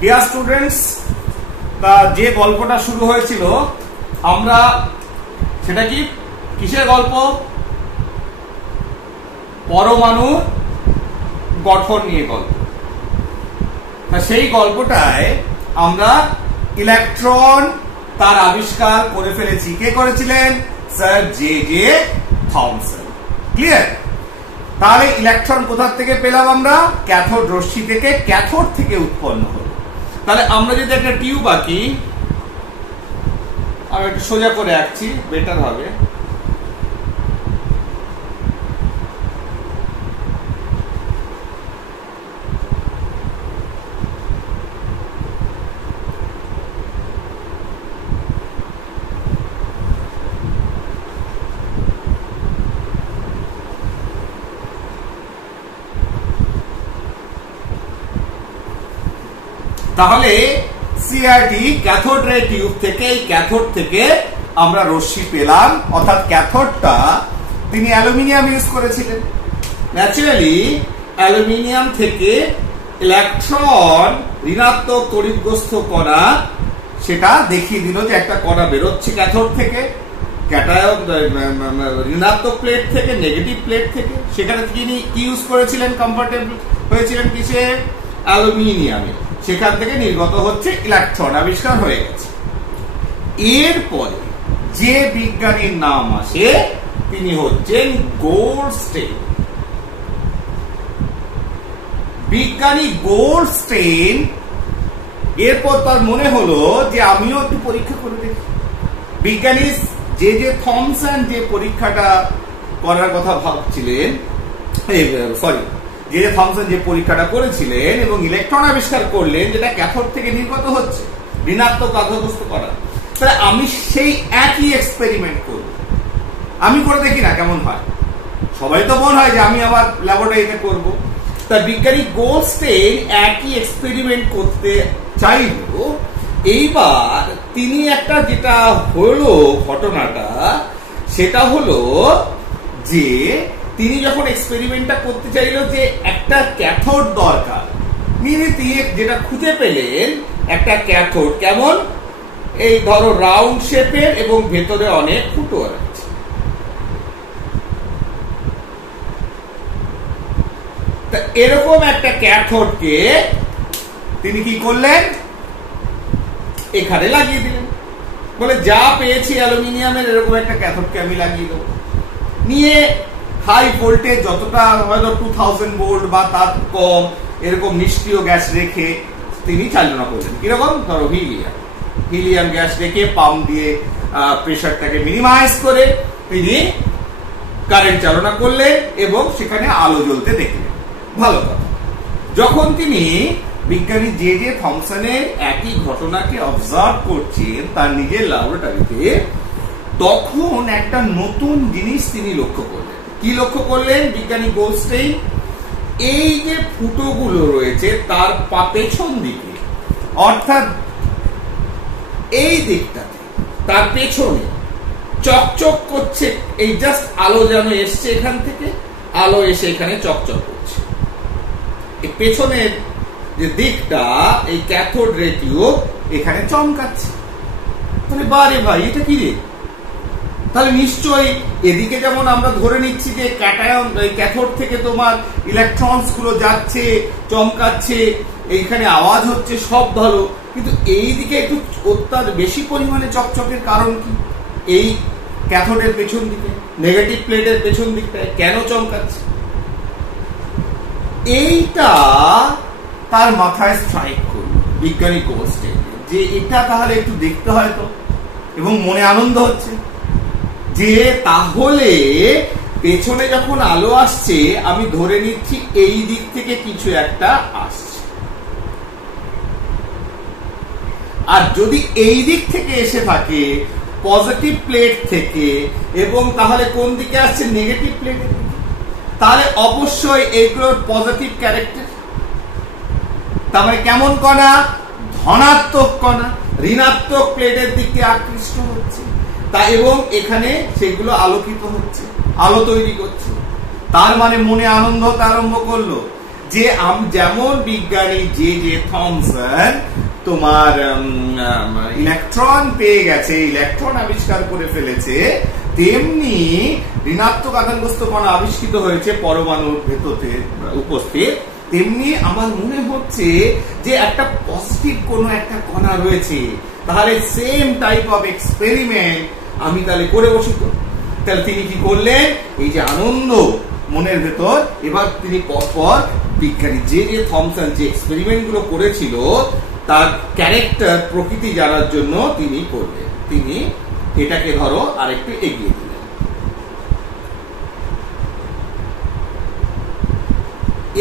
Dear students, তা যে গল্পটা শুরু হয়েছিল আমরা সেটা কি কিসের গল্প? পরমাণু গঠন নিয়ে গল্প। সেই গল্পটায় আমরা ইলেকট্রন তার আবিষ্কার করে ফেলেছি। কে করেছিলেন? Sir J J Thomson. Clear? তাহলে ইলেকট্রন কোথা থেকে পেলাম আমরা? ক্যাথোড রশ্মি থেকে, ক্যাথোড থেকে উৎপন্ন হলো। তাহলে আমরা যদি একটা টিউব আঁকি, আমি একটু সোজা করে আঁকছি, বেটার হবে। তাহলে সিআরটি ক্যাথোড রে টিউব থেকে, এই ক্যাথোড থেকে আমরা রশ্মি পেলাম, অর্থাৎ ক্যাথোডটা তিনি অ্যালুমিনিয়াম ইউজ করেছিলেন। ন্যাচারালি অ্যালুমিনিয়াম থেকে ইলেকট্রন ঋণাত্মক তড়িৎগ্রস্ত কণা, সেটা দেখিয়ে দিল যে একটা কণা বেরোচ্ছে ক্যাথোড থেকে, ক্যাটায়ন ঋণাত্মক প্লেট থেকে, নেগেটিভ প্লেট থেকে। সেখানে তিনি কি ইউজ করেছিলেন? কমফোর্টেবল হয়েছিলেন কিসে? অ্যালুমিনিয়ামে। সেখান থেকে নির্গত হচ্ছে ইলেকট্রন, আবিষ্কার হয়ে গেছে। এরপরে যে বিজ্ঞানীর নাম আসে তিনি হচ্ছেন গোল্ডস্টেইন। বিজ্ঞানী গোল্ডস্টেইন এরপর তার মনে হলো যে আমিও একটু পরীক্ষা করে দেখি। বিজ্ঞানী জে জে থমসন যে পরীক্ষাটা করার কথা ভাবছিলেন, সরি, জে জে থমসন যে পরীক্ষাটা করেছিলেন এবং ইলেকট্রন আবিষ্কার করলেন যেটা ক্যাথোড থেকে নির্গত হচ্ছে, ঋণাত্মক আধাগ্রস্ত করা, তাহলে আমি সেই একই এক্সপেরিমেন্ট করব। আমি করে দেখি না কেমন হয়। সবাই তো মনে হয় যে আমি আবার ল্যাবরেটরিতে করব। তা বিজ্ঞানী গোল্ডস্টেইন একই এক্সপেরিমেন্ট করতে চাইল। এইবার তিনি একটা যেটা হলো ঘটনাটা, সেটা হলো যে তিনি যখন এক্সপেরিমেন্টটা করতে চাইলো যে একটা ক্যাথোড দরকার, তিনি যেটা খুঁজে পেলেন একটা ক্যাথোড কেমন, এই ধরো রাউন্ড শেপের এবং ভেতরে অনেক ফুটো আছে। তা এরকম একটা ক্যাথোডকে তিনি কি করলেন? এখানে লাগিয়ে দিলেন। বলে যা পেয়েছি অ্যালুমিনিয়ামের এরকম একটা ক্যাথোডকে আমি লাগিয়ে দেবো। নিয়ে হাই ভোল্টেজ যতটা হয়তো 2000 ভোল্ট বা তার কম এরকম নিষ্ক্রিয় গ্যাস রেখে তিনি চালনা করলেন। কিরকম? ধরো হিলিয়াম গ্যাস রেখে পাম্প দিয়ে প্রেসারটাকে মিনিমাইজ করে তিনি কারেন্ট চালনা করলেন এবং সেখানে আলো জ্বলতে দেখলেন। ভালো কথা। যখন তিনি বিজ্ঞানী জে জে থমসনের একই ঘটনাকে অবজার্ভ করছেন তার নিজের ল্যাবরেটরিতে, তখন একটা নতুন জিনিস তিনি লক্ষ্য করলেন। কি লক্ষ্য করলেন বিজ্ঞানী গোল্ডস্টেইন? এই যে ফুটোগুলো রয়েছে তার পেছন দিকে, অর্থাৎ এই দিকটাতে, তার পেছনে চকচক করছে। এই জাস্ট আলো যেন এসছে এখান থেকে, আলো এসে এখানে চকচক করছে। এই পেছনের যে দিকটা, এই ক্যাথোড রে টিউব এখানে চমকাচ্ছে। তাহলে বারে ভাই এটা কি রে? তাহলে নিশ্চয়ই এদিকে যেমন আমরা ধরে নিচ্ছি যে ক্যাটায়ন, ক্যাথোড থেকে তোমার ইলেকট্রনস গুলো যাচ্ছে, চমকাচ্ছে, এইখানে আওয়াজ হচ্ছে, সব ভালো, কিন্তু এই দিকে একটু অত্যাধিক বেশি পরিমাণে চকচকের কারণ কি? এই ক্যাথোডের পেছন দিকে, নেগেটিভ প্লেটের পেছন দিকটায় কেন চমকাচ্ছে? এইটা তার মাথায় স্ট্রাইক করল বিজ্ঞানী গোল্ডস্টেইন, যে এটা তাহলে একটু দেখতে হয় তো। এবং মনে আনন্দ হচ্ছে যে তাহলে পেছনে যখন আলো আসছে আমি ধরে নিচ্ছি এই দিক থেকে কিছু একটা আসছে, আর যদি এই দিক থেকে এসে থাকে পজিটিভ প্লেট থেকে, এবং তাহলে কোন দিকে আসছে? নেগেটিভ প্লেটের দিকে, তাহলে অবশ্যই এইগুলোর পজিটিভ ক্যারেক্টার। তার মানে কেমন কণা? ধনাত্মক কণা, ঋণাত্মক প্লেটের দিকে আকৃষ্ট হচ্ছে। তা এবং এখানে সেগুলো আলোকিত হচ্ছে, আলো তৈরি করছে। তার মানে মনে আনন্দ হতে আরম্ভ করলো যে যেমন বিজ্ঞানী জে জে থমসন তোমার ইলেকট্রন পেয়ে গেছে, ইলেকট্রন আবিষ্কার করে ফেলেছে, তেমনি ঋণাত্মক আধানগ্রস্ত কণা আবিষ্কৃত হয়েছে পরমাণুর ভেতরে উপস্থিত, তেমনি আমার মনে হচ্ছে যে একটা পজিটিভ কোন একটা কণা রয়েছে। তাহলে সেম টাইপ অফ এক্সপেরিমেন্ট আমি তাহলে করে বসি তো। তাহলে তিনি কি করলেন, এই যে আনন্দ মনের ভেতর, এবার তিনি পরপর বিজ্ঞানী জে জে থমসন যে এক্সপেরিমেন্ট গুলো করেছিল তার ক্যারেক্টার প্রকৃতি জানার জন্য তিনি করলেন। তিনি এটাকে ধরো আর একটু এগিয়ে দিলেন।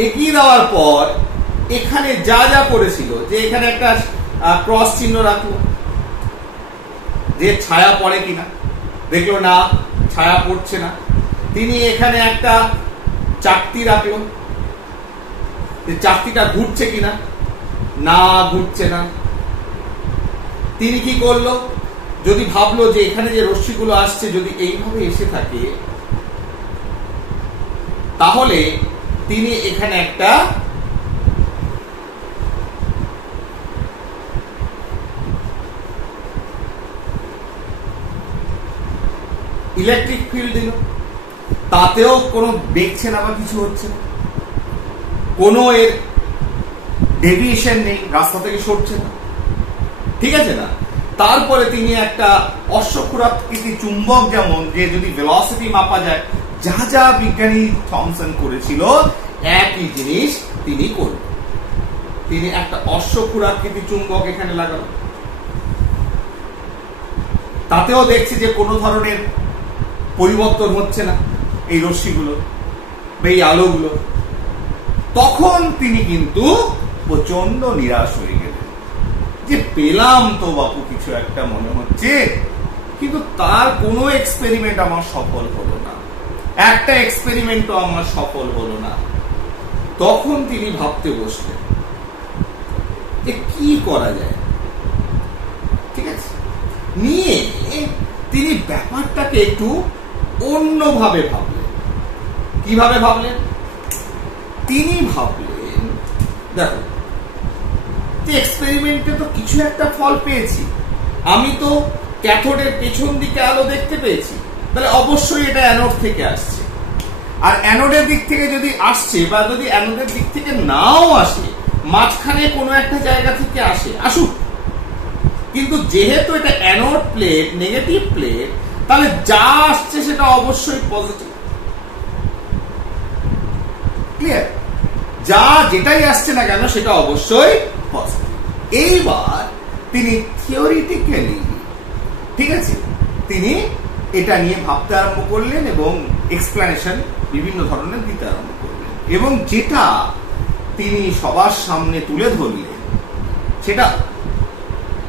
এগিয়ে দেওয়ার পর এখানে যা যা করেছিল, যে এখানে একটা ক্রস চিহ্ন রাখলো, যে ছায়া পড়ে কিনা, দেখলো না ছায়া পড়ছে না। তিনি এখানে একটা চাকতি রাখলো, চাকতিটা ঘুরছে কিনা, না ঘুরছে না। তিনি কি করলো, যদি ভাবলো যে এখানে যে রশ্মিগুলো আসছে যদি এইভাবে এসে থাকে, তাহলে তিনি এখানে একটা ইলেকট্রিক ফিল্ড দিল, তাতেও কোনো দেখছে না বা কিছু হচ্ছে না, কোনো এর ডেভিয়েশন নেই, রাস্তা থেকে সরছে না, ঠিক আছে না। তারপরে তিনি একটা অশ্বক্ষুরাকৃতি চুম্বক, যেমন যে যদি ভেলোসিটি মাপা যায়, যা যা বিজ্ঞানী থমসন করেছিল একই জিনিস তিনি করলেন। তিনি একটা অশ্বক্ষুরাকৃতি চুম্বক এখানে লাগালেন, তাতেও দেখছে যে কোনো ধরনের পরিবর্তন হচ্ছে না এই রশ্মিগুলো বা এই আলোগুলো। তখন তিনি কিন্তু প্রচন্ড নিরাশ হয়ে গেলেন, যে পেলাম তো বাপু কিছু একটা মনে হচ্ছে, কিন্তু তার কোনো এক্সপেরিমেন্ট আমার সফল হলো না, একটা এক্সপেরিমেন্টও আমার সফল হলো না। তখন তিনি ভাবতে বসলেন যে কি করা যায়, ঠিক আছে। নিয়ে তিনি ব্যাপারটাকে একটু অন্যভাবে ভাবলেন। কিভাবে ভাবলেন? তিনি ভাবলেন, দেখো এক্সপেরিমেন্টে তো কিছু একটা ফল পেয়েছি, আমি তো ক্যাথোডের পেছন দিকে আলো দেখতে পেয়েছি, তাহলে অবশ্যই এটা অ্যানোড থেকে আসছে। আর অ্যানোডের দিক থেকে যদি আসছে, বা যদি অ্যানোডের দিক থেকে নাও আসে, মাঝখানে কোনো একটা জায়গা থেকে আসুক, কিন্তু যেহেতু এটা অ্যানোড প্লেট, নেগেটিভ প্লেট, তাহলে যা আসছে সেটা অবশ্যই পজিটিভ। ক্লিয়ার? যা যেটাই আসছে না কেন সেটা অবশ্যই পজিটিভ। এইবার তিনি থিওরিটিক্যালি, ঠিক আছে, তিনি এটা নিয়ে ভাবতে আরম্ভ করলেন এবং এক্সপ্লেনেশন বিভিন্ন ধরনের দিতে আরম্ভ করলেন, এবং যেটা তিনি সবার সামনে তুলে ধরলেন সেটা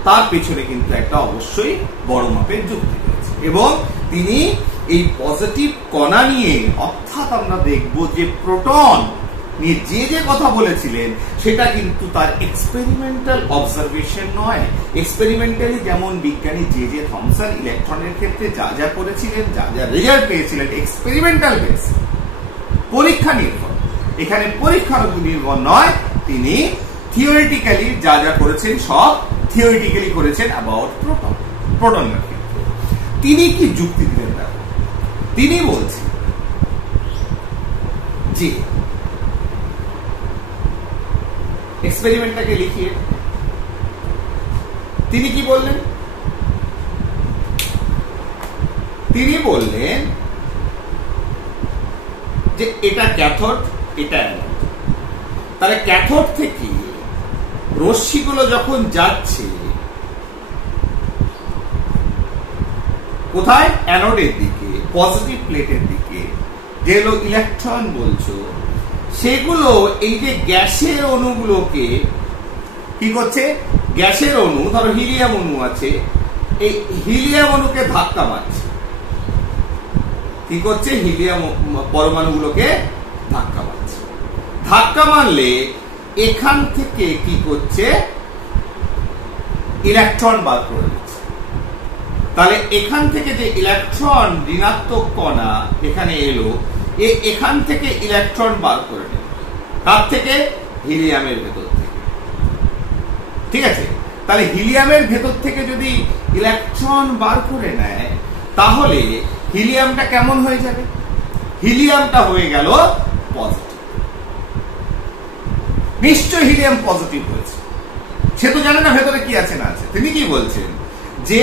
তার পেছনে কিন্তু একটা অবশ্যই বড় মাপের যুক্তি রয়েছে। এবং তিনি এই পজিটিভ কণা নিয়ে, অর্থাৎ আমরা দেখব যে প্রোটন নিয়ে যে যে কথা বলেছিলেন সেটা কিন্তু তার এক্সপেরিমেন্টাল অবজারভেশন নয়। এক্সপেরিমেন্টালি যেমন বিজ্ঞানী জে জে থমসন ইলেকট্রনের ক্ষেত্রে যা যা করেছিলেন, যা যা রেজাল্ট পেয়েছিলেন, এক্সপেরিমেন্টাল বেস, পরীক্ষা নির্ভর। এখানে পরীক্ষা নির্ভর নয়, তিনি থিওরিটিক্যালি যা যা করেছেন সব থিওরিটিক্যালি করেছেন অ্যাবাউট প্রোটনের ক্ষেত্রে। তিনি কি যুক্তি দিলেন? দেখো, তিনি বলছেন যে এক্সপেরিমেন্টটাকে লিখিয়ে তিনি কি বললেন? তিনি বললেন যে এটা ক্যাথোড, এটা অ্যানোড। তাহলে ক্যাথোড থেকে রশ্মিগুলো যখন যাচ্ছে কোথায়? অ্যানোডের দিকে, পজিটিভ প্লেটের দিকে, যেগুলো ইলেকট্রন বলছো, সেগুলো এই যে গ্যাসের অণুগুলোকে কি করছে? গ্যাসের অণু, ধরো হিলিয়াম অণু আছে, এই হিলিয়াম অণুকে ধাক্কা মারছে। কি করছে? হিলিয়াম পরমাণুগুলোকে ধাক্কা মারছে। ধাক্কা মারলে এখান থেকে কি করছে? ইলেকট্রন বার করে দিচ্ছে। তাহলে এখান থেকে যে ইলেকট্রন, ঋণাত্মক কণা এখানে এলো, এখান থেকে ইলেকট্রন বার করে নেবে। কার থেকে? হিলিয়ামের ভেতর থেকে। ঠিক আছে, তাহলে হিলিয়ামের ভেতর থেকে যদি ইলেকট্রন বার করে নেয় তাহলে হিলিয়ামটা কেমন হয়ে যাবে? হিলিয়ামটা হয়ে গেল পজিটিভ। নিশ্চয় হিলিয়াম পজিটিভ হয়েছে, সে তো জানে না ভেতরে কি আছে না আছে। তিনি কি বলছেন যে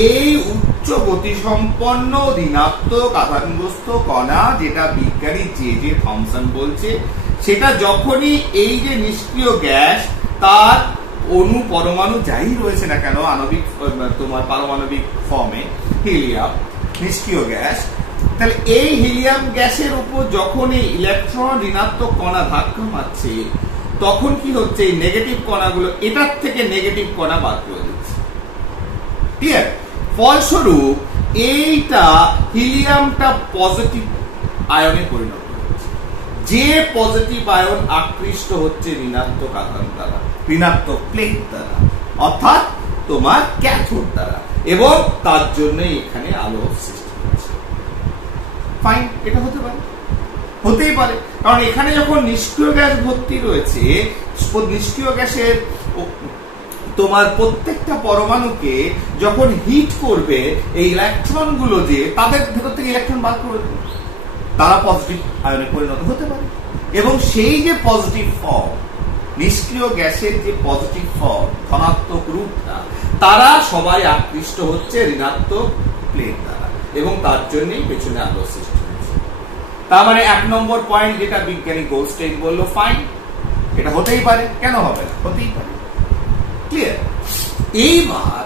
এই উচ্চ গতিসম্পন্ন ঋণাত্মক আধানগ্রস্ত কণা, যেটা বিজ্ঞানী জে থমসন বলছে, সেটা যখনই এই যে নিষ্ক্রিয় গ্যাস তার অণু পরমাণু যাই রয়েছে না কেন আণবিক তোমার পারমাণবিক ফর্মে হিলিয়াম নিষ্ক্রিয় গ্যাস, তাহলে এই হিলিয়াম গ্যাসের উপর যখন এই ইলেকট্রন ঋণাত্মক কণা ধাক্কা মারছে তখন কি হচ্ছে? এই নেগেটিভ কণাগুলো এটার থেকে নেগেটিভ কণা বাদ করে দিচ্ছে। ক্লিয়ার? ফলস্বরূপ এইটা হিলিয়ামটা পজিটিভ আয়নে পরিণত হচ্ছে। যে পজিটিভ আয়ন আকৃষ্ট হচ্ছে ঋণাত্মক আধান দ্বারা, ঋণাত্মক প্লেট দ্বারা, অর্থাৎ তোমার ক্যাথোড দ্বারা, এবং তার জন্য এখানে আলো সৃষ্টি হচ্ছে। ফাইন, এটা হতে পারে, হতেই পারে, কারণ এখানে যখন নিষ্ক্রিয় গ্যাস ভর্তি রয়েছে, নিষ্ক্রিয় গ্যাসের তোমার প্রত্যেকটা পরমাণুকে যখন হিট করবে এই ইলেকট্রন গুলো, যে তাদের ভেতর থেকে ইলেকট্রন বার করে দেবে, তারা পজিটিভ আয়নে পরিণত হতে পারে। এবং সেই যে পজিটিভ ফর্ম, নিষ্ক্রিয় গ্যাসের যে পজিটিভ ফর্ম, ধনাত্মক রূপটা, তারা সবাই আকৃষ্ট হচ্ছে ঋণাত্মক প্লেট দ্বারা, এবং তার জন্যই পেছনে আলো সৃষ্টি হচ্ছে। তার মানে 1 নম্বর পয়েন্ট যেটা বিজ্ঞানী গোল্ডস্টাইন বলল, ফাইন, এটা হতেই পারে, কেন হবে না? হতেই পারে। ক্লিয়ার? এইবার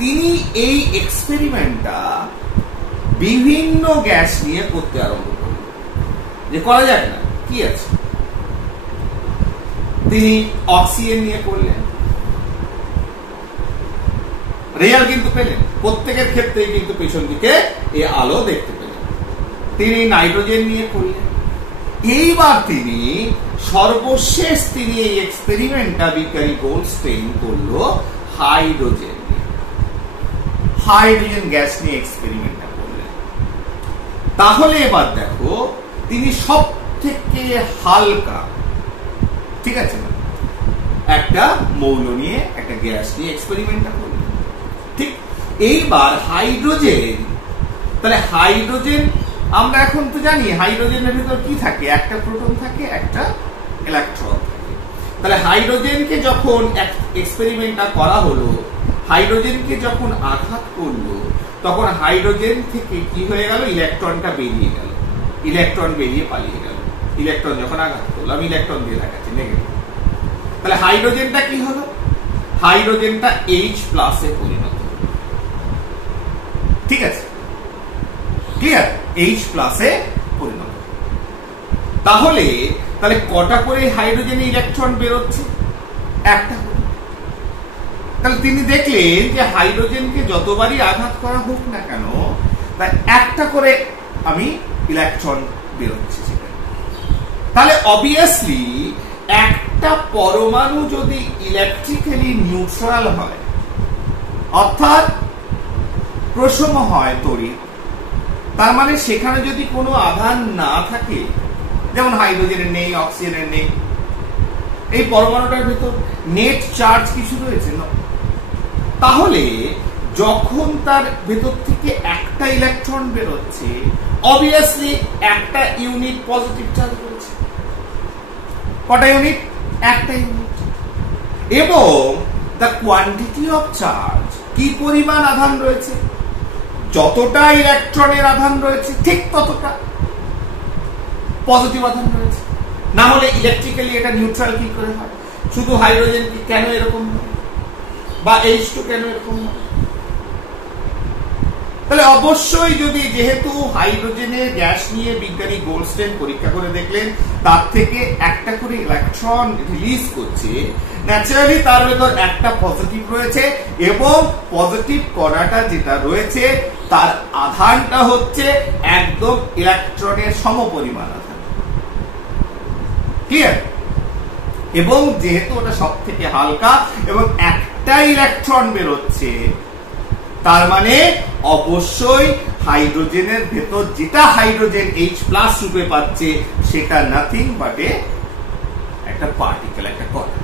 তিনি এই এক্সপেরিমেন্টটা বিভিন্ন গ্যাস নিয়ে করতে আরম্ভ করলেন, যে করা যাক না, কি আছে। তিনি অক্সিজেন নিয়ে করলেন, রেজাল্ট কিন্তু পেলেন, প্রত্যেকের ক্ষেত্রেই কিন্তু পেছন দিকে এই আলো দেখতে পেলেন। তিনি নাইট্রোজেন নিয়ে করলেন। এইবার তিনি সর্বশেষ তিনি এই এক্সপেরিমেন্টটা বিজ্ঞানী গোল্ডস্টাইন করলো হাইড্রোজেন নিয়ে, হাইড্রোজেন গ্যাস নিয়ে এক্সপেরিমেন্টটা করলেন। তাহলে এবার দেখো, তিনি সব থেকে হালকা, ঠিক আছে, একটা মৌল নিয়ে, একটা গ্যাস নিয়ে এক্সপেরিমেন্টটা করলেন। ঠিক, এইবার হাইড্রোজেন, তাহলে হাইড্রোজেন আমরা এখন তো জানি হাইড্রোজেনের ভিতর কি থাকে? একটা প্রোটন থাকে, একটা ইলেকট্রন থাকে। তাহলে হাইড্রোজেনকে যখন এক্সপেরিমেন্টটা করা হলো, হাইড্রোজেনকে যখন আঘাত করলো, তখন হাইড্রোজেন থেকে কি হয়ে গেল? ইলেকট্রনটা বেরিয়ে গেল, ইলেকট্রন বেরিয়ে পালিয়ে গেল। ইলেকট্রন যখন আঘাত করলো, আমি ইলেকট্রন দিয়ে দেখাচ্ছি, নেগেটিভ। তাহলে হাইড্রোজেনটা কি হলো? হাইড্রোজেনটা H+ এ পরিণত হলো। ঠিক আছে, ক্লিয়ার? H+ এ পরিণত। তাহলে কটা করে হাইড্রোজেনে ইলেকট্রন বেরোচ্ছে? একটা করে। তাহলে তিনি দেখলেন যে হাইড্রোজেনকে যতবারই আঘাত করা হোক না কেন, তাই একটা করে আমি ইলেকট্রন বেরোচ্ছে সেখানে। তাহলে অবভিয়াসলি একটা পরমাণু যদি ইলেকট্রিক্যালি নিউট্রাল হয়, অর্থাৎ প্রসম হয় তড়িৎ, তার মানে সেখানে যদি কোনো আধান না থাকে, যেমন হাইড্রোজেনের নেই, অক্সিজেনের নেই, এই পরমাণুটার ভিতর নেট চার্জ কিছু রয়েছে না, তাহলে যখন তার ভেতর থেকে একটা ইলেকট্রন বেরোচ্ছে, অবভিয়াসলি একটা ইউনিট পজিটিভ চার্জ রয়েছে। কটা ইউনিট? একটা ইউনিট। এবং দ্য কোয়ান্টিটি অফ চার্জ, কি পরিমাণ আধান রয়েছে, যতটা ইলেকট্রনের আধান রয়েছে ঠিক ততটা পজিটিভ আধান রয়েছে। না হলে ইলেকট্রিক্যালি এটা নিউট্রাল কি করে হয়? শুধু হাইড্রোজেন কি কেন এরকম হয়, বা H2 কেন এরকম হয়? তাহলে অবশ্যই যদি, যেহেতু হাইড্রোজেনের গ্যাস নিয়ে বিজ্ঞানী গোল্ডস্টাইন পরীক্ষা করে দেখলেন তার থেকে একটা করে ইলেকট্রন রিলিজ করছে, ন্যাচারালি তার ভেতর একটা পজিটিভ রয়েছে, এবং পজিটিভ কণাটা যেটা রয়েছে তার আধানটা হচ্ছে একদম ইলেকট্রনের সমপরিমাণ আধান। ক্লিয়ার? এবং যেহেতু ওটা সব থেকে হালকা এবং একটা ইলেকট্রন বেরোচ্ছে, তার মানে অবশ্যই হাইড্রোজেনের ভেতর যেটা হাইড্রোজেন H+ রূপে পাচ্ছে, সেটা নাথিং বাট এ একটা পার্টিকেল, একটা কণা।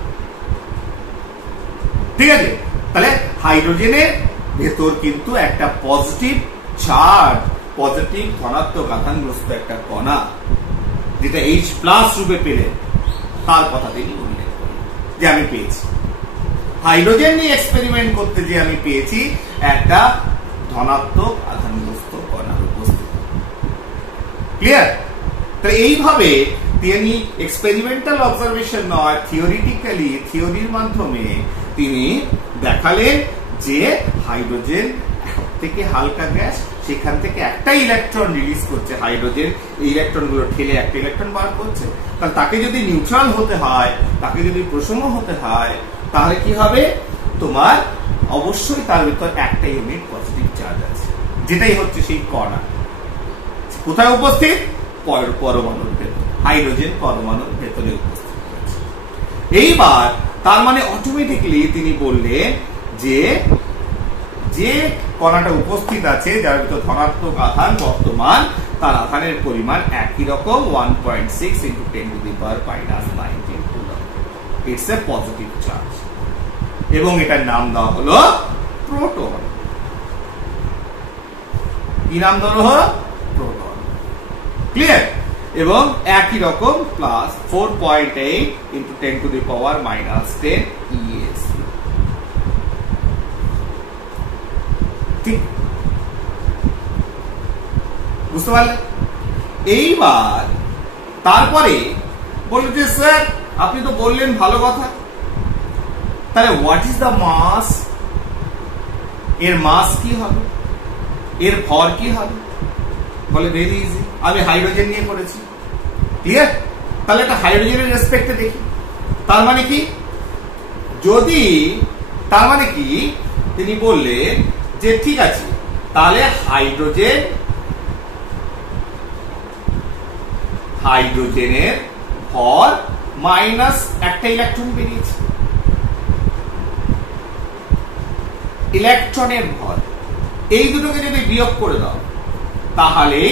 ঠিক আছে, তাহলে হাইড্রোজেনের ভেতর কিন্তু একটা পজিটিভ চার্জ, পজিটিভ ধনাত্মক আধানগ্রস্ত একটা কণা, যেটা H+ রূপে পেলেন, তার কথা তিনি উল্লেখ করেন যে আমি পেয়েছি। হাইড্রোজেন নিয়ে এক্সপেরিমেন্ট করতে যে আমি পেয়েছি একটা ধনাত্মক আধানগ্রস্ত কণার উপস্থিতি। ক্লিয়ার? তাহলে এইভাবে তিনি এক্সপেরিমেন্টাল অবজারভেশন নয়, থিওরিটিক্যালি, থিওরির মাধ্যমে তিনি দেখালেন যে হাইড্রোজেন থেকে হালকা গ্যাস, সেখান থেকে একটা ইলেকট্রন রিলিজ করছে হাইড্রোজেন, এই ইলেকট্রন গুলো ঠেলে একটা ইলেকট্রন বার করছে। তাহলে তাকে যদি নিউট্রাল হতে হয়, তাকে যদি প্রসম হতে হয়, তাহলে কি হবে? তোমার অবশ্যই তার ভিতর একটা ইউনিট পজিটিভ চার্জ আছে, যেটাই হচ্ছে সেই কণা। কোথায় উপস্থিত? পরমাণুর ভেতর, হাইড্রোজেন পরমাণুর ভেতরে উপস্থিত রয়েছে। এইবার তার মানে অটোমেটিক্যালি তিনি বললেন যে যে কণাটা উপস্থিত আছে, যার ভিতর ধনাত্মক আধান বর্তমান, তার আধানের পরিমাণ একই রকম 1.6 × 10⁻⁻⁹ coulomb. It's a positive charge এবং এটার নাম দেওয়া হলো প্রোটন। কি নাম দেওয়া হলো? প্রোটন। ক্লিয়ার? এবং একই রকম প্লাস 4.8 × 10⁻⁻10 ES। ঠিক বুঝতে পারলে? এইবার তারপরে বলল যে স্যার আপনি তো বললেন ভালো কথা, তাহলে হোয়াট ইজ দ্য মাস? এর মাস কি হবে, এর ভর কি হবে? বলে ভেরি ইজি, আমি হাইড্রোজেন নিয়ে করেছি। ক্লিয়ার? তাহলে একটা হাইড্রোজেনের রেসপেক্টে দেখি। তার মানে কি? যদি তার মানে কি তিনি বললেন যে ঠিক আছে, তাহলে হাইড্রোজেনের ভর মাইনাস একটা ইলেকট্রন বেরিয়েছে, ইলেকট্রনের ভর, এই দুটোকে যদি বিয়োগ করে দাও তাহলে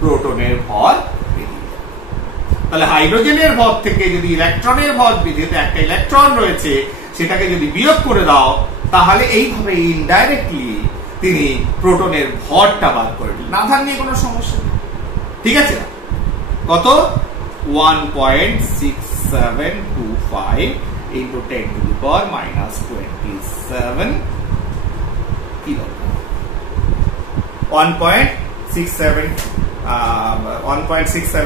প্রোটনের ভর বেরিয়ে যাবে। তাহলে হাইড্রোজেনের ভর থেকে যদি ইলেকট্রনের ভর, যেহেতু একটা ইলেকট্রন রয়েছে, সেটাকে যদি বিয়োগ করে দাও তাহলে এইভাবে ইনডাইরেক্টলি তিনি প্রোটনের ভরটা বার করে দিলেন। আধান নিয়ে কোনো সমস্যা নেই। ঠিক আছে? কত? 1.6725 × 10⁻⁻27 কিলোগ্রাম। 1.6725 ×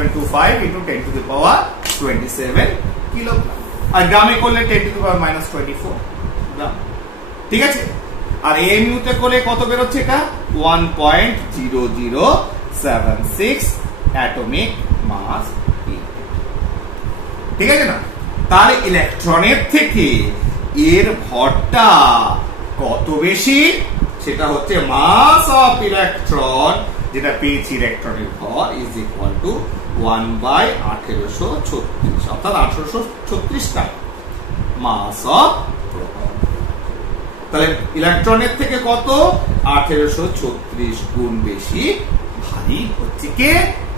10⁻27 কিলোগ্রাম। আর গ্রামে করলে 10⁻⁻24 গ্রাম। ঠিক আছে? আর এমইউ তে করলে কত বেরোচ্ছে? এটা 1.0076 অ্যাটমিক মাস। ঠিক আছে না? তাহলে ইলেকট্রনের থেকে এর ভরটা কত বেশি? সেটা হচ্ছে মাস অফ ইলেকট্রন, যেটা পেয়েছি ইলেকট্রনের ভর ইজ ইকুয়াল টু 1/1836, অর্থাৎ 1836 টা মাস অফ প্রোটন। তাহলে ইলেকট্রনের থেকে কত? 1836 গুণ বেশি ভারী হচ্ছে কে?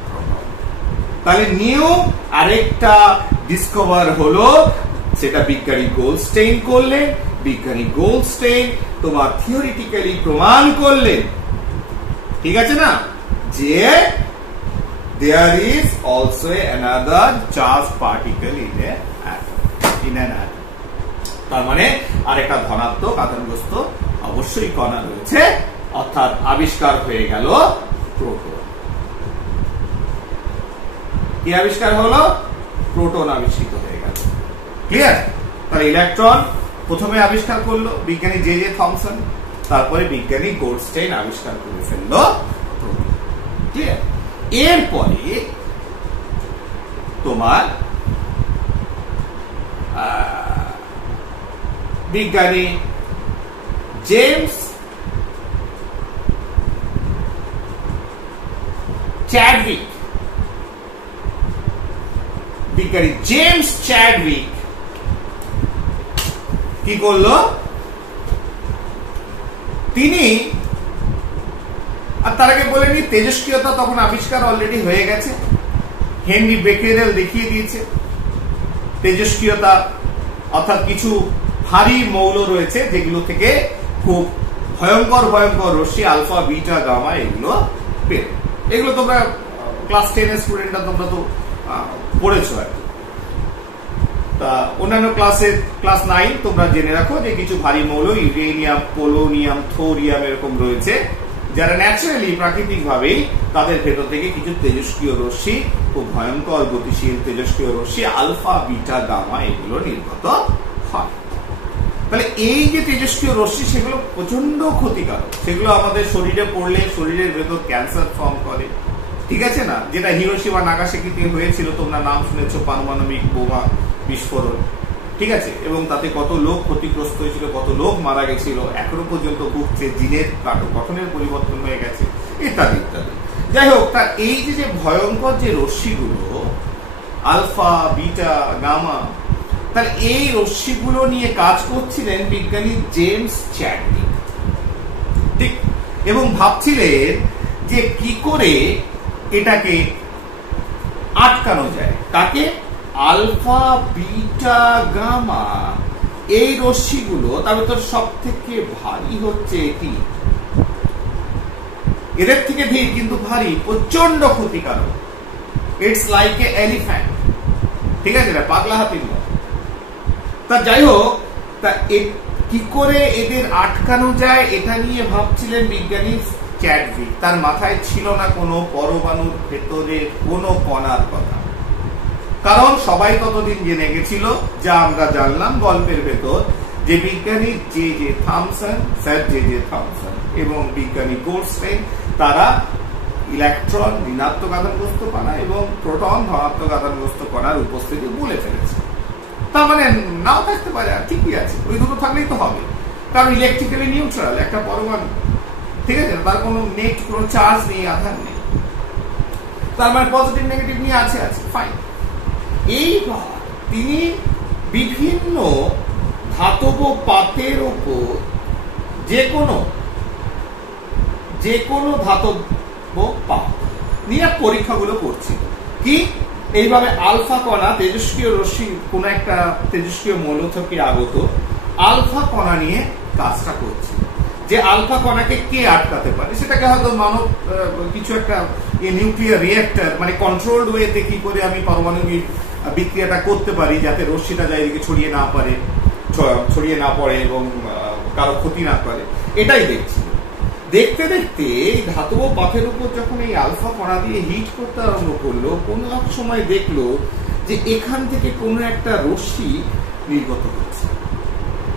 প্রোটন। তাহলে নিউ আরেকটা ডিসকভার হলো, সেটা বিজ্ঞানী গোল্ডস্টেইন করলেন। বিজ্ঞানী গোল্ডস্টেইন তোমার থিওরিটিক্যালি প্রমাণ করলেন, ঠিক আছে না, যে there is also another charged particle in an atom. তার মানে আরেকটা ধনাত্মক আধানগ্রস্ত অবশ্যই কণা রয়েছে, অর্থাৎ আবিষ্কার হয়ে গেল প্রোটন। কি আবিষ্কার হলো? প্রোটন আবিষ্কৃত হয়ে গেল। ক্লিয়ার? তাহলে ইলেকট্রন প্রথমে আবিষ্কার করলো বিজ্ঞানী জে থমসন, তারপরে বিজ্ঞানী গোল্ডস্টেইন আবিষ্কার করে ফেললো প্রোটন। ক্লিয়ার? এরপরে তোমার বিজ্ঞানী জেমস চ্যাডউইক, বিজ্ঞানী জেমস চ্যাডউইক কি করলো? তিনি, আর তার আগে বলেনি তেজস্ক্রিয়তা তখন আবিষ্কার অলরেডি হয়ে গেছে, হেনরি বেকেরেল দেখিয়ে দিয়েছে তেজস্ক্রিয়তা, অর্থাৎ কিছু ভারী মৌল রয়েছে যেগুলো থেকে খুব ভয়ঙ্কর ভয়ঙ্কর রশ্মি আলফা বিটা গামা এগুলো বের। এগুলো তোমরা ক্লাস 10 এর স্টুডেন্টরা তোমরা তো পড়েছো আর কি। তা অন্যান্য ক্লাস 9 তোমরা জেনে রাখো যে কিছু ভারী মৌল ইউরেনিয়াম, পোলোনিয়াম, থোরিয়াম এরকম রয়েছে যারা ন্যাচারালি প্রাকৃতিক ভাবেই তাদের ভেতর থেকে কিছু তেজস্ক্রিয় রশ্মি, খুব ভয়ঙ্কর গতিশীল তেজস্ক্রিয় রশ্মি আলফা বিটা গামা এগুলো নির্গত হয়। তাহলে এই যে তেজস্ক্রিয় রশ্মি সেগুলো প্রচন্ড ক্ষতিকারক, সেগুলো আমাদের শরীরে পড়লে শরীরের ভেতর ক্যান্সার ফর্ম করে, ঠিক আছে না? যেটা হিরোশিমা নাগাসাকিতে হয়েছিল, তোমরা নাম শুনেছো, পারমাণবিক বোমা বিস্ফোরণ, ঠিক আছে? এবং তাতে কত লোক ক্ষতিগ্রস্ত হয়েছিল, কত লোক মারা গেছিল, এখনো পর্যন্ত ভুগছে, জিনের গঠনের পরিবর্তন হয়ে গেছে, ইত্যাদি ইত্যাদি। যাই হোক, তার এই যে ভয়ঙ্কর যে রশ্মিগুলো আলফা বিটা গামা, তার এই রশ্মিগুলো নিয়ে কাজ করছিলেন বিজ্ঞানী জেমস চ্যাডউইক, ঠিক? এবং ভাবছিলেন যে কি করে এটাকে আটকানো যায়। কাকে? আলফা বিটা গামা এই রশ্মিগুলো, তবে তোর সব থেকে ভারী হচ্ছে এটি, এদের থেকে ধীর কিন্তু ভারী, প্রচন্ড ক্ষতিকারক। ইটস লাইক এ এলিফ্যান্ট, ঠিক আছে, পাগলা হাতির মতো। তা যাই হোক, তা কি করে এদের আটকানো যায় এটা নিয়ে ভাবছিলেন বিজ্ঞানী চ্যাডউইক। তার মাথায় ছিল না কোনো পরমাণুর ভেতরে কোনো কণার কথা, কারণ সবাই ততদিন জেনে গেছিল, যা আমরা জানলাম গল্পের ভেতর, যে বিজ্ঞানী J J Thomson, sir J J Thomson এবং বিজ্ঞানী গোল্ডস্টাইন তারা ইলেকট্রন ঋণাত্মক আধানগ্রস্ত কণা এবং প্রোটন ধনাত্মক আধানগ্রস্ত কণার উপস্থিতি বলে ফেলেছে। তার মানে নাও থাকতে পারে, আর ঠিকই আছে, ওই দুটো থাকলেই তো হবে, কারণ ইলেকট্রিক্যালি নিউট্রাল একটা পরমাণু, ঠিক আছে, তার কোনো নেট কোনো চার্জ নেই, আধান নেই, তার মানে পজিটিভ নেগেটিভ নিয়ে আছে, ফাইন। এইবার তিনি বিভিন্ন ধাতব পাতের উপর যে কোনো ধাতব পাত নিয়ে পরীক্ষাগুলো করছিল। কি? এইভাবে আলফা কণা তেজস্ক্রিয় রশ্মি, কোন একটা তেজস্ক্রিয় মৌল থেকে আগত আলফা কণা নিয়ে কাজটা করছে, যে আলফা কণাকে কে আটকাতে পারে। সেটাকে হয়তো মানব কিছু একটা নিউক্লিয়ার রিঅ্যাক্টর, মানে কন্ট্রোলড ওয়েতে কি করে আমি পারমাণবিক বিক্রিয়াটা করতে পারি যাতে রশ্মিটা চারিদিকে ছড়িয়ে না পড়ে এবং কারো ক্ষতি না করে, এটাই দেখছি। দেখতে দেখতে এই ধাতব পাথের উপর যখন এই আলফা কণা দিয়ে হিট করতে আরম্ভ করলো, কোন এক সময় দেখলো যে এখান থেকে কোনো একটা রশ্মি নির্গত হচ্ছে,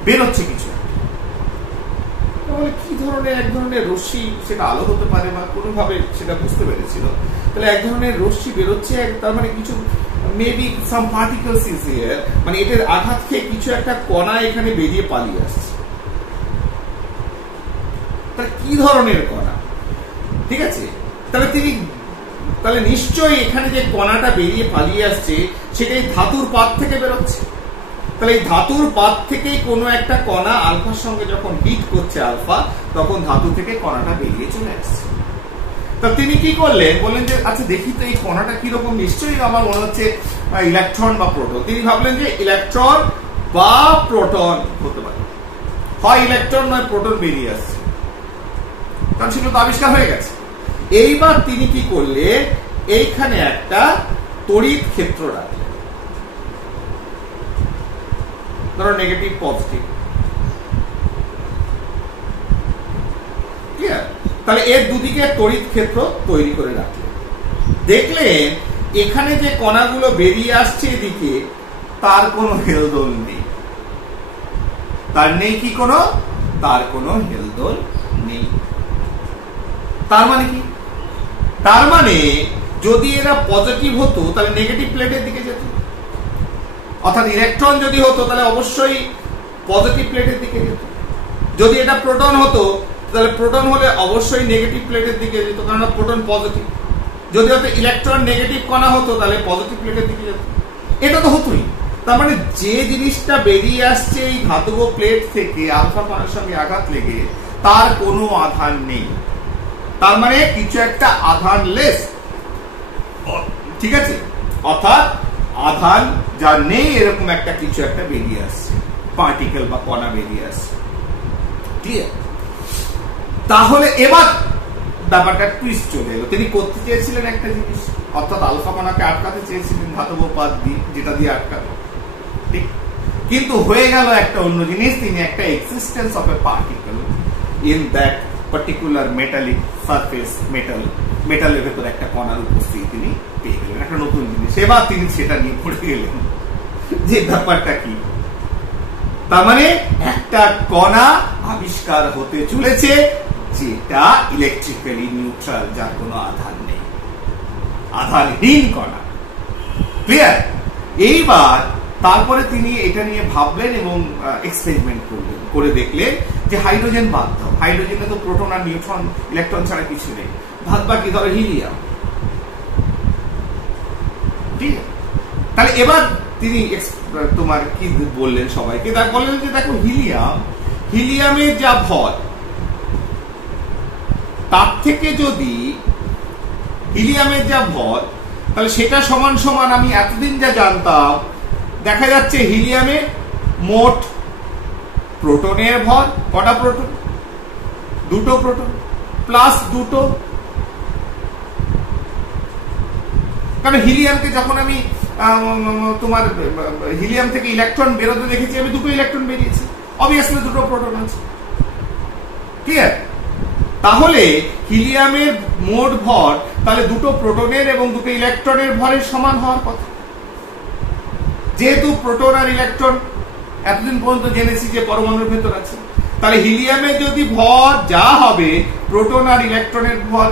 বেরোচ্ছে কিছু। কি ধরনের? এক ধরনের রশ্মি, সেটা আলো হতে পারে বা কোনোভাবে সেটা বুঝতে পেরেছিল। তাহলে এক ধরনের রশ্মি বেরোচ্ছে, তার মানে কিছু maybe some particles is here, মানে এটার আঘাত খেয়ে কিছু একটা কণা এখানে বেরিয়ে পালিয়ে আসছে। তাহলে কি ধরনের কণা? ঠিক আছে, তাহলে নিশ্চয়ই এখানে যে কণাটা বেরিয়ে পালিয়ে আসছে সেটাই ধাতুর পাত থেকে বেরোচ্ছে। তাহলে এই ধাতুর পাত থেকে কোনো একটা কণা আলফার সঙ্গে যখন হিট করছে আলফা, তখন ধাতু থেকে কণাটা বেরিয়ে চলে আসছে। তা তিনি কি করলেন? বললেন যে আচ্ছা দেখি তো এই কণাটা কিরকম, নিশ্চয়ই আমার মনে হচ্ছে ইলেকট্রন বা প্রোটন। তিনি ভাবলেন যে ইলেকট্রন বা প্রোটন হতে পারে, হয় ইলেকট্রন নয় প্রোটন বেরিয়ে আসছে, কারণ সেগুলো তো আবিষ্কার হয়ে গেছে। এইবার তিনি কি করলেন? এইখানে একটা তড়িৎ ক্ষেত্র রাখলেন, ধরো নেগেটিভ পজিটিভ, তাহলে এর দুদিকে তড়িৎ ক্ষেত্র তৈরি করে রাখলেন। দেখলেন এখানে যে কণাগুলো বেরিয়ে আসছে এদিকে, তার কোনো হেলদোল নেই। তার নেই কি কোনো? তার কোনো হেলদোল নেই। তার মানে কি? তার মানে যদি এরা পজিটিভ হতো তাহলে নেগেটিভ প্লেটের দিকে যেত, অর্থাৎ ইলেকট্রন যদি হতো তাহলে অবশ্যই পজিটিভ প্লেটের দিকে যেত। যদি এটা প্রোটন হতো তাহলে প্রোটন হলে অবশ্যই নেগেটিভ প্লেটের দিকে যেত, কারণ প্রোটন পজিটিভ। যদি হয়তো ইলেকট্রন নেগেটিভ কণা হতো তাহলে পজিটিভ প্লেটের দিকে যেত। এটা তো হতোই। তার মানে যে জিনিসটা বেরিয়ে আসছে এই ধাতব প্লেট থেকে আলফা কণার সঙ্গে আঘাত লেগে, তার কোনো আধান নেই। তার মানে কিছু একটা আধান লেস, ঠিক আছে? অর্থাৎ আধান যার নেই এরকম একটা কিছু একটা বেরিয়ে আসছে, পার্টিকেল বা কণা বেরিয়ে আসছে। ঠিক আছে, তাহলে এবার ব্যাপারটা টুইস্ট চলে এলো। তিনি করতে চেয়েছিলেন একটা জিনিস, অর্থাৎ আলফা কণাকে আটকাতে চেয়েছিলেন ধাতব পাত দিয়ে, যেটা দিয়ে আটকানো, ঠিক, কিন্তু হয়ে গেল একটা অন্য জিনিস। তিনি একটা existence of a particle in that particular metallic surface, মেটালের ভেতরে একটা কণার উপস্থিতি তিনি পেয়ে গেলেন, একটা নতুন জিনিস। এবার তিনি সেটা নিয়ে পড়ে গেলেন যে ব্যাপারটা কি। তার মানে একটা কণা আবিষ্কার হতে চলেছে যেটা ইলেকট্রিক্যালি নিউট্রাল, যার কোনো আধান নেই, আধানহীন কণা। ক্লিয়ার? এইবার তারপরে তিনি এটা নিয়ে ভাবলেন এবং এক্সপেরিমেন্ট করলেন, করে দেখলেন যে হাইড্রোজেন বাদ দাও, হাইড্রোজেনে তো প্রোটন আর নিউট্রন ইলেকট্রন ছাড়া কিছু নেই, বাদ বাকি ধরো হিলিয়াম। ঠিক আছে, তাহলে এবার তিনি তোমার কি বললেন সবাইকে, তা বললেন যে দেখো হিলিয়ামের যা ভর, তার থেকে যদি হিলিয়ামের যা ভর, তাহলে সেটা সমান সমান আমি এতদিন যা জানতাম, দেখা যাচ্ছে হিলিয়ামের মোট প্রোটনের ভর কটা প্রোটন, দুটো প্রোটন প্লাস দুটো, কারণ হিলিয়ামকে যখন আমি তোমার হিলিয়াম থেকে ইলেকট্রন বেরোতে দেখেছি, আমি দুটো ইলেকট্রন বেরিয়েছে, অবভিয়াসলি দুটো প্রোটন আছে। ক্লিয়ার? তাহলে হিলিয়ামের মোট ভর তাহলে দুটো প্রোটনের এবং দুটো ইলেকট্রনের ভরের সমান হওয়ার কথা। যেহেতু প্রোটন আর ইলেকট্রন এতদিন পর্যন্ত জেনেছি যে পরমাণুর ভেতর আছে, তাহলে হিলিয়ামের যদি ভর যা হবে, প্রোটন আর ইলেকট্রনের ভর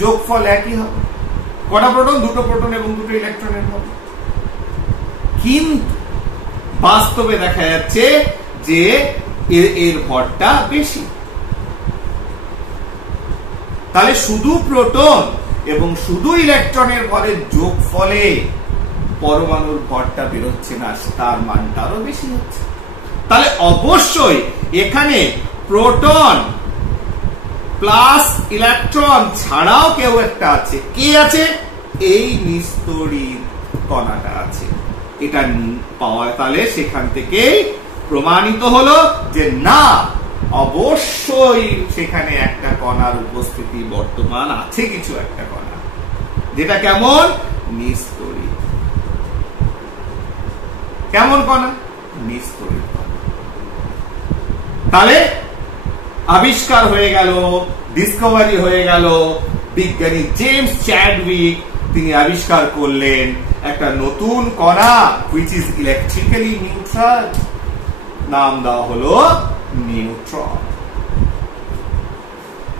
যোগফল একই হবে। কটা প্রোটন? দুটো প্রোটন এবং দুটো ইলেকট্রনের ভর। কিন্তু বাস্তবে দেখা যাচ্ছে যে এর ভরটা বেশি। তাহলে শুধু প্রোটন এবং শুধু ইলেকট্রনের ভরের যোগফলে পরমাণুর ভরটা বেরোচ্ছে না, তার মানটা আরো বেশি হচ্ছে। তাহলে অবশ্যই এখানে প্রোটন প্লাস ইলেকট্রন ছাড়াও কেউ একটা আছে। কে আছে? এই নিস্তড়িত কণাটা আছে। এটা পাওয়া, তাহলে সেখান থেকে প্রমাণিত হলো যে না, অবশ্যই সেখানে একটা কণার উপস্থিতি বর্তমান আছে, কিছু একটা কণা, যেটা কেমন? নিস্তড়িত। কেমন কণা? নিস্তড়িত কণা। তাহলে আবিষ্কার হয়ে গেল, ডিসকভারি হয়ে গেল। বিজ্ঞানী জেমস চ্যাডউইক তিনি আবিষ্কার করলেন একটা নতুন কণা, which is electrically neutral, নাম দেওয়া হলো নিউট্রন।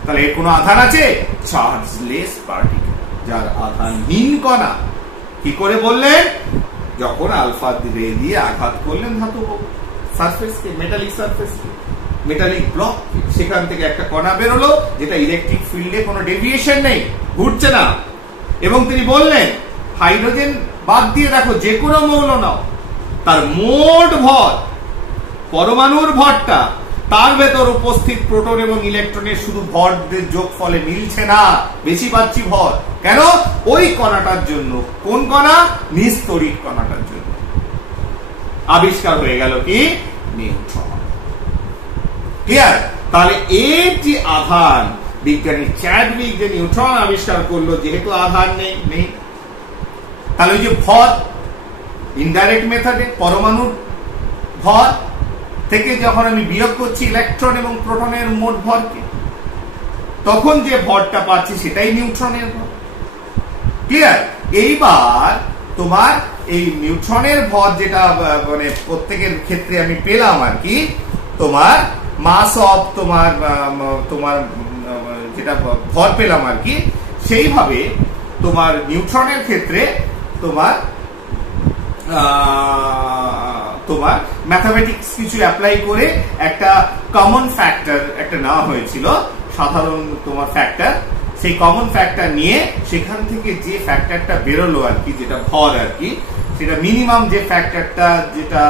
তাহলে এর কোনো আধান আছে? চার্জলেস পার্টিকেল, যার আধানহীন কণা। কি করে বললেন? যখন আলফা রে দিয়ে আঘাত করলেন ধাতব সারফেসকে, মেটালিক সারফেসকে, মেটালিক ব্লক, সেখান থেকে একটা কণা বেরোলো যেটা ইলেকট্রিক ফিল্ডে কোনো ডেভিয়েশন নেই, ঘুরছে না। এবং তিনি বললেন হাইড্রোজেন বাদ দিয়ে দেখো যে কোনো মৌল নাও, তার মোট ভর, পরমাণুর ভরটা, তার ভেতর উপস্থিত প্রোটন এবং ইলেকট্রনের শুধু ভরদের যোগফলে মিলছে না, বেশি পাচ্ছি ভর। কেন? ওই কণাটার জন্য। কোন কণা? নিস্তড়িত কণাটার জন্য। আবিষ্কার হয়ে গেল কি? নিউট্রন। ক্লিয়ার? তাহলে এর যে আধান, বিজ্ঞানী চ্যাডউইক যে নিউট্রন আবিষ্কার করলো, যেহেতু আধান নেই, তাহলে ওই যে ভর, ইনডাইরেক্ট মেথডে পরমাণুর ভর থেকে যখন আমি বিয়োগ করছি ইলেকট্রন এবং প্রোটনের মোট ভরকে, তখন যে ভরটা পাচ্ছি সেটাই নিউট্রনের ভর। ক্লিয়ার? এইবার তোমার এই নিউট্রনের ভর যেটা মানে প্রত্যেকের ক্ষেত্রে আমি পেলাম আর কি, তোমার মাস অফ তোমার যেটা ভর পেলাম আর কি, সেইভাবে তোমার নিউট্রনের ক্ষেত্রে তোমার ম্যাথামেটিক্স কিছু অ্যাপ্লাই করে একটা কমন ফ্যাক্টর একটা নেওয়া হয়েছিল, সাধারণ তোমার ফ্যাক্টর। সেই কমন ফ্যাক্টর নিয়ে সেখান থেকে যে ফ্যাক্টরটা বেরোলো আর কি, যেটা ভর আর কি, সেটা মিনিমাম যে ফ্যাক্টরটা, যেটা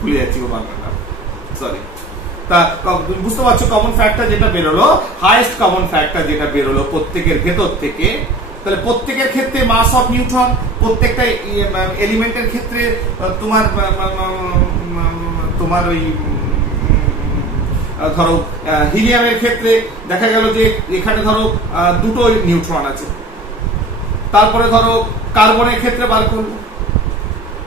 ভুলে যাচ্ছি ও বাংলাটা, সরি। তা তুমি বুঝতে পারছো কমন ফ্যাক্টর যেটা বেরোলো, হাইয়েস্ট কমন ফ্যাক্টর যেটা বেরোলো প্রত্যেকের ভেতর থেকে, তাহলে প্রত্যেকের ক্ষেত্রে মাস অফ নিউট্রন, প্রত্যেকটা এলিমেন্টের ক্ষেত্রে তোমার ওই ধরো হিলিয়ামের ক্ষেত্রে দেখা গেল যে এখানে ধরো দুটো নিউট্রন আছে, তারপরে ধরো কার্বনের ক্ষেত্রে বার করলো,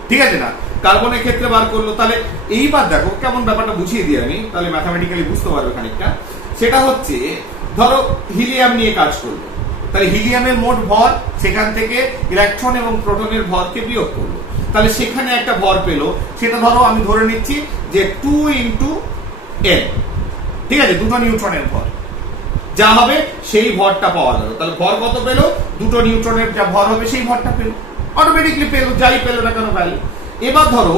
ঠিক আছে না, কার্বনের ক্ষেত্রে বার করলো। তাহলে এইবার দেখো কেমন ব্যাপারটা বুঝিয়ে দিই আমি, তাহলে ম্যাথামেটিক্যালি বুঝতে পারবে খানিকটা। সেটা হচ্ছে ধরো হিলিয়াম নিয়ে কাজ করলো, তাহলে হিলিয়ামের মোট ভর, সেখান থেকে ইলেকট্রন এবং প্রোটনের ভরকে বিয়োগ করলো, তাহলে সেখানে একটা ভর পেলো। সেটা ধরো আমি ধরে নিচ্ছি যে 2 × n, ঠিক আছে, দুটো নিউট্রনের ভর যা হবে সেই ভরটা পাওয়া গেল। তাহলে ভর কত পেলো? দুটো নিউট্রনের যা ভর হবে সেই ভরটা পেলো, অটোমেটিকলি পেলো, যাই পেলো না কেন ভ্যালু। এবার ধরো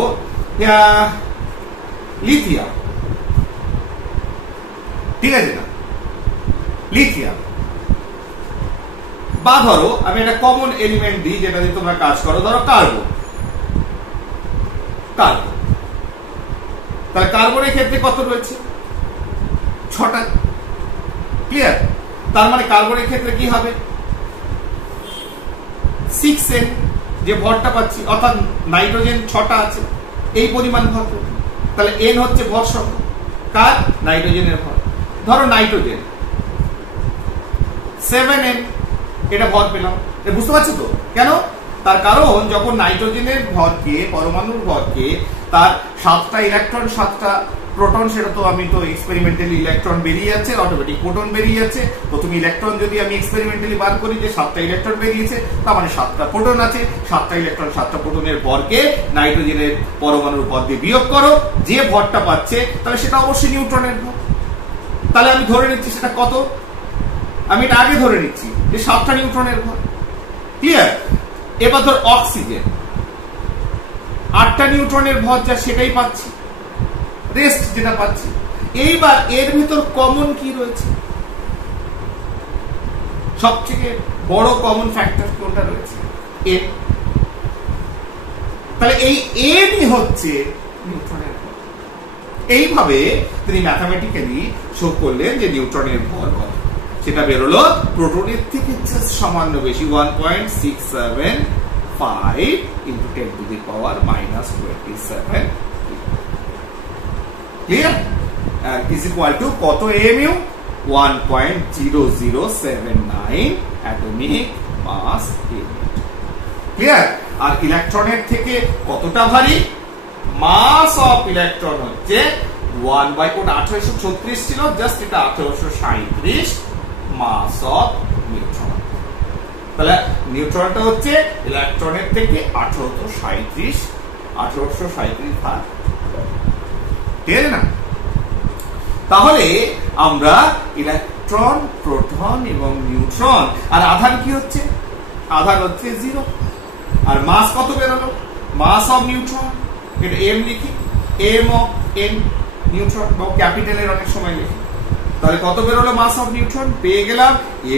লিথিয়াম, ঠিক আছে না, লিথিয়াম, বা ধরো আমি একটা কমন এলিমেন্ট দিই যেটা দিয়ে তোমরা কাজ করো, ধরো কার্বন। কার্বন, তাহলে কার্বনের ক্ষেত্রে কত রয়েছে? 6টা। ক্লিয়ার? তার মানে কার্বনের ক্ষেত্রে কি হবে? 6n যে ভরটা পাচ্ছি, অর্থাৎ নাইট্রোজেন 6টা আছে, এই পরিমাণ ভর। তাহলে n হচ্ছে ভর সংখ্যা কার? নাইট্রোজেনের ভর। ধরো নাইট্রোজেন 7n, এটা ভর পেলাম। বুঝতে পারছো তো কেন? তার কারণ যখন নাইট্রোজেনের ভরকে, পরমাণুর ভরকে, তার 7টা ইলেকট্রন 7টা প্রোটন, সেটা তো আমি তো এক্সপেরিমেন্টালি ইলেকট্রন বেরিয়ে যাচ্ছে, অটোমেটিক প্রোটন বেরিয়ে যাচ্ছে। প্রথম ইলেকট্রন যদি আমি এক্সপেরিমেন্টালি বার করি যে 7টা ইলেকট্রন বেরিয়েছে, তার মানে 7টা প্রোটন আছে, 7টা ইলেকট্রন 7টা প্রোটনের ভরকে নাইট্রোজেনের পরমাণুর ভর দিয়ে বিয়োগ করো, যে ভরটা পাচ্ছে তাহলে সেটা অবশ্যই নিউট্রনের ভর। তাহলে আমি ধরে নিচ্ছি সেটা কত? আমি এটা আগে ধরে নিচ্ছি যে 7টা নিউট্রনের ভর। ক্লিয়ার? এবার ধর অক্সিজেন 8টা নিউট্রনের ভর, যা সেটাই পাচ্ছি, রেস্ট যেটা পাচ্ছি। এইবার এর ভিতর কমন কি রয়েছে? সবথেকে বড় কমন ফ্যাক্টর কোনটা রয়েছে? n। তাহলে এই nই হচ্ছে নিউট্রনের ভর। এইভাবে তিনি ম্যাথামেটিক্যালি শো করলেন যে নিউট্রনের ভর কত। সেটা বেরোলো প্রোটনের থেকে জাস্ট সামান্য বেশি, 1.675 × 10⁻⁻27। ক্লিয়ার? ইজ ইকুয়াল টু কত mu? 1.0079 atomic mass unit. Clear? আর ইলেকট্রনের থেকে কতটা ভারী? মাস অফ ইলেকট্রন হচ্ছে 1/1836 ছিল, জাস্ট এটা 1837 মাস অফ নিউট্রন। তাহলে নিউট্রনটা হচ্ছে ইলেকট্রনের থেকে 1837 ভাগ। ঠিক আছে না? তাহলে আমরা ইলেকট্রন, প্রোটন এবং নিউট্রন, আর আধান কি হচ্ছে? আধান হচ্ছে 0। আর মাস কত বেরোলো? মাস অফ নিউট্রন, এটা m লিখি, m অফ n নিউট্রন, বা ক্যাপিটাল এর অনেক সময় লিখি। তাহলে কত বেরোলো মাস অফ নিউট্রন? পেয়ে গেলাম,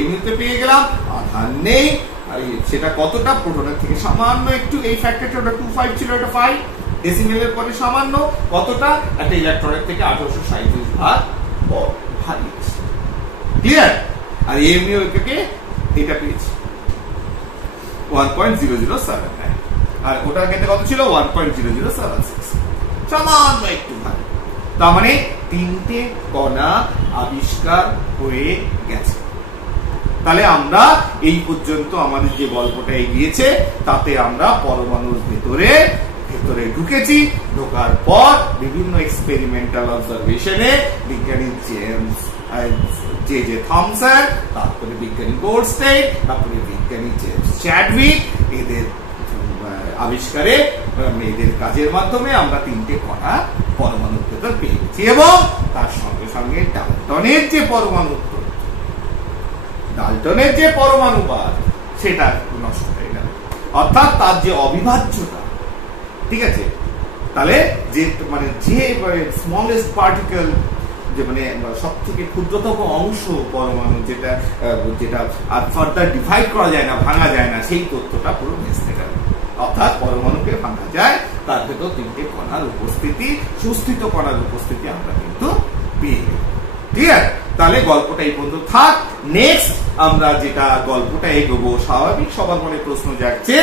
m তে পেয়ে গেলাম, আধান নেই। আর সেটা কতটা? প্রোটনের থেকে সামান্য একটু, এই ফ্যাক্টরটা 25 ছিল, এটা 5 ডেসিমেলের পরে সামান্য কতটা? একটা ইলেকট্রনের থেকে 1837 ভাগ ভারী। ক্লিয়ার? আর mu থেকে এটা পেয়েছি 1.0079, আর ওটার ক্ষেত্রে কত ছিল? 1.0076, সামান্য একটু ভারী। তার মানে 3টে কণা আবিষ্কার হয়ে গেছে। তাহলে আমরা এই পর্যন্ত আমাদের যে গল্পটা এগিয়েছে, তাতে আমরা পরমাণুর ভেতরে ঢুকেছি। ঢোকার পর বিভিন্ন এক্সপেরিমেন্টাল অবজারভেশনে বিজ্ঞানী জে থমসন, তারপরে বিজ্ঞানী গোল্ডস্টাইন, তারপরে বিজ্ঞানী জেমস চ্যাডউইক, এদের আবিষ্কারে, এদের কাজের মাধ্যমে আমরা 3টে কণা পরমাণুর ভেতর পেয়ে গেছি। এবং তার সঙ্গে সঙ্গে ডাল্টনের যে পরমাণুবাদ, সেটা নষ্ট হয়ে গেল। অর্থাৎ তার যে অবিভাজ্যতা, ঠিক আছে, তাহলে যে স্মলেস্ট পার্টিকেল, যে সব থেকে ক্ষুদ্রতম অংশ পরমাণু, যেটা আর ফার্দার ডিভাইড করা যায় না, ভাঙা যায় না, সেই তথ্যটা পুরো ভেস্তে গেল। অর্থাৎ পরমাণুকে ভাঙা যায়, তার ভেতর 3টে কণার উপস্থিতি, সুস্থিত কণার উপস্থিতি আমরা কিন্তু পেয়ে গেলাম। ক্লিয়ার? তাহলে গল্পটা এই পর্যন্ত থাক। নেক্সট আমরা যেটা গল্পটা এগোবো, স্বাভাবিক সবার মনে প্রশ্ন জাগছে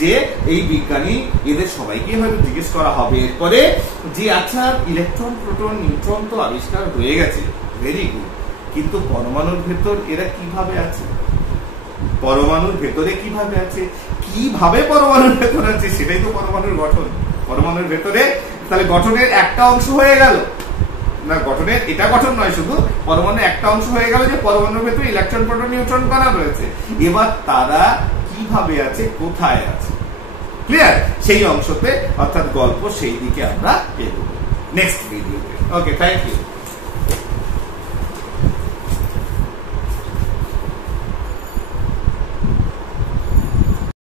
যে এই বিজ্ঞানী এদের সবাইকে হয়তো জিজ্ঞেস করা হবে এরপরে যে আচ্ছা ইলেকট্রন প্রোটন নিউট্রন তো আবিষ্কার হয়ে গেছে, ভেরি গুড, কিন্তু পরমাণুর ভেতর এরা কিভাবে আছে, পরমাণুর ভেতরে কিভাবে আছে, কিভাবে পরমাণুর ভেতর আছে, সেটাই তো পরমাণুর গঠন। পরমাণুর ভেতরে তাহলে গঠনের একটা অংশ হয়ে গেল না, গঠনের এটা গঠন নয়, শুধু পরমাণুর একটা অংশ হয়ে গেল যে পরমাণুর ভেতরে ইলেকট্রন প্রোটন নিউট্রন কণা রয়েছে। এবার তারা কিভাবে আছে, কোথায় আছে, ক্লিয়ার? সেই অংশতে অর্থাৎ গল্প সেই দিকে আমরা এগোবো নেক্সট ভিডিওতে। ওকে, থ্যাংক ইউ।